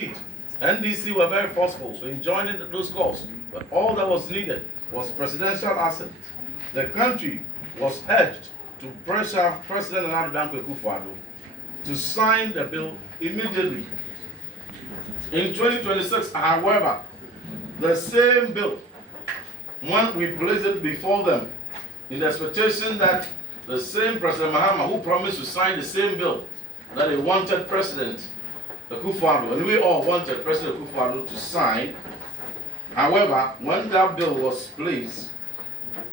NDC were very forceful in joining those calls, but all that was needed was presidential assent. The country was urged to pressure President Nana Fordjour to sign the bill immediately. In 2026, however, the same bill, when we place it before them, in the expectation that the same President Mahama who promised to sign the same bill that he wanted President Akufo-Addo, and we all wanted President Akufo-Addo to sign. However, when that bill was placed,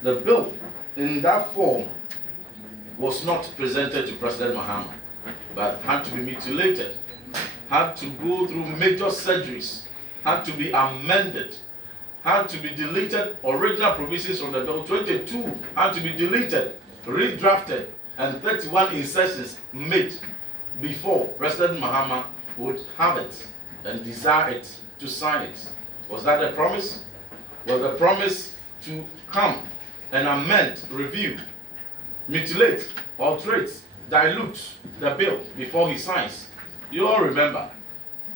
the bill in that form was not presented to President Mahama, but had to be mutilated, had to go through major surgeries, had to be amended, had to be deleted. Original provisions from the bill 22 had to be deleted, redrafted, and 31 insertions made before President Mahama would have it and desire it to sign it. Was that a promise? Was the promise to come and amend, review, mutilate, alterate, dilute the bill before he signs? You all remember.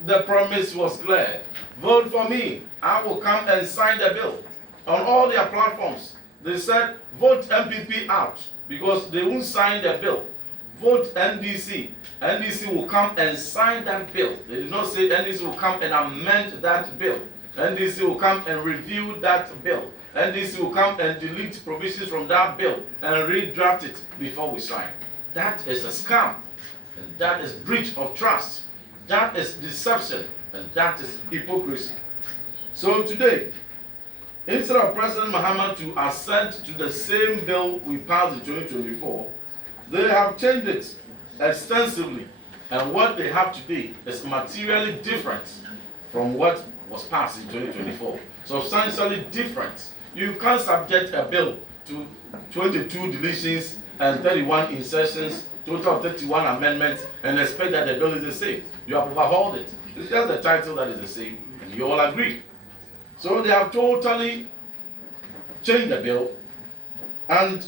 The promise was clear. Vote for me. I will come and sign the bill. On all their platforms, they said, vote MPP out because they won't sign the bill. Vote NDC. NDC will come and sign that bill. They did not say NDC will come and amend that bill. NDC will come and review that bill. NDC will come and delete provisions from that bill and redraft it before we sign. That is a scam. And that is breach of trust. That is deception. And that is hypocrisy. So today, instead of President Mahama to assent to the same bill we passed in 2024, they have changed it extensively. And what they have today is materially different from what was passed in 2024. Substantially different. You can't subject a bill to 22 deletions and 31 insertions, total of 31 amendments, and expect that the bill is the same. You have overhauled it. It's just the title that is the same, and you all agree. So they have totally changed the bill, and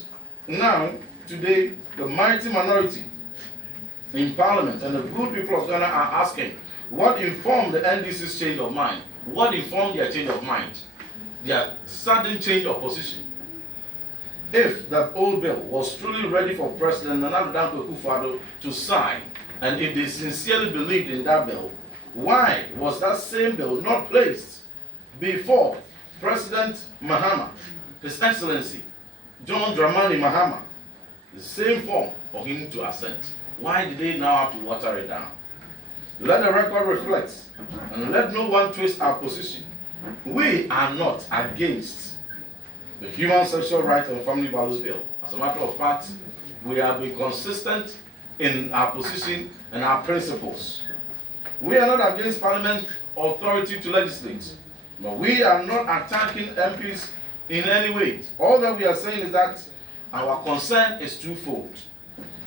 now, today, the mighty minority in Parliament and the good people of Ghana are asking, what informed the NDC's change of mind? What informed their change of mind? Their sudden change of position. If that old bill was truly ready for President Nana Akufo-Addo to sign, and if they sincerely believed in that bill, why was that same bill not placed before President Mahama, His Excellency John Dramani Mahama, the same form for him to assent? Why did they now have to water it down? Let the record reflect, and let no one twist our position. We are not against the Human Sexual Rights and Family Values Bill. As a matter of fact, we have been consistent in our position and our principles. We are not against Parliament authority to legislate, but we are not attacking MPs in any way. All that we are saying is that our concern is twofold.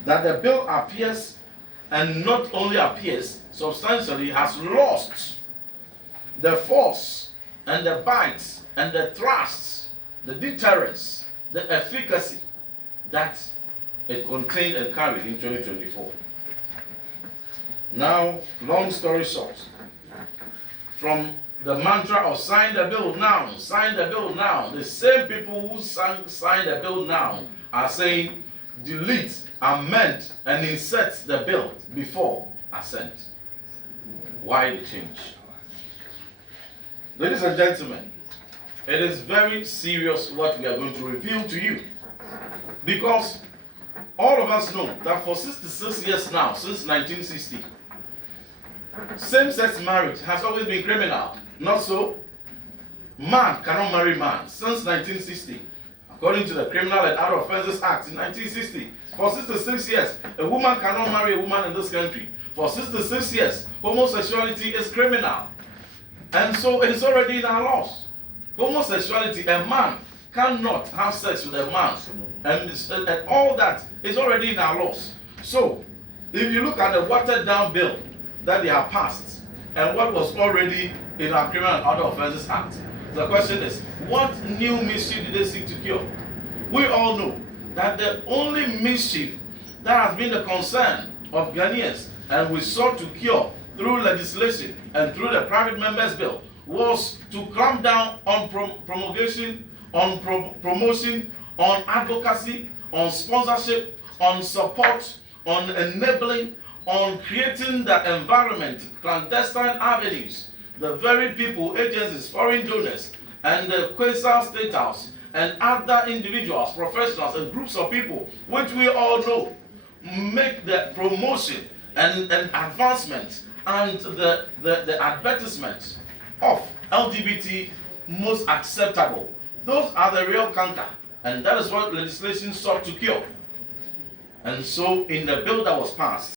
That the bill appears, and not only appears, substantially has lost the force and the bite and the thrust, the deterrence, the efficacy that it contained and carried in 2024. Now, long story short, from the mantra of sign the bill now, sign the bill now, the same people who sign the bill now are saying delete, amend, and insert the bill before assent. Why the change? Ladies and gentlemen, it is very serious what we are going to reveal to you, because all of us know that for 66 years now, since 1960, same-sex marriage has always been criminal. Not so? Man cannot marry man since 1960. According to the Criminal and Other Offences Act in 1960, for 66 years, a woman cannot marry a woman in this country. For 66 years, homosexuality is criminal. And so it is already in our laws. Homosexuality, a man cannot have sex with a man. And all that is already in our laws. So, if you look at the watered down bill that they have passed, and what was already in our Criminal and Other Offences Act, the question is, what new mischief did they seek to cure? We all know that the only mischief that has been the concern of Ghanaians, and we sought to cure through legislation and through the private members bill was to clamp down on promotion, on advocacy, on sponsorship, on support, on enabling, on creating the environment, clandestine avenues, the very people, agencies, foreign donors, and the Quasar State House, and other individuals, professionals, and groups of people, which we all know, make the promotion and advancement and the advertisements of LGBT most acceptable. Those are the real canker, and that is what legislation sought to cure. And so, in the bill that was passed,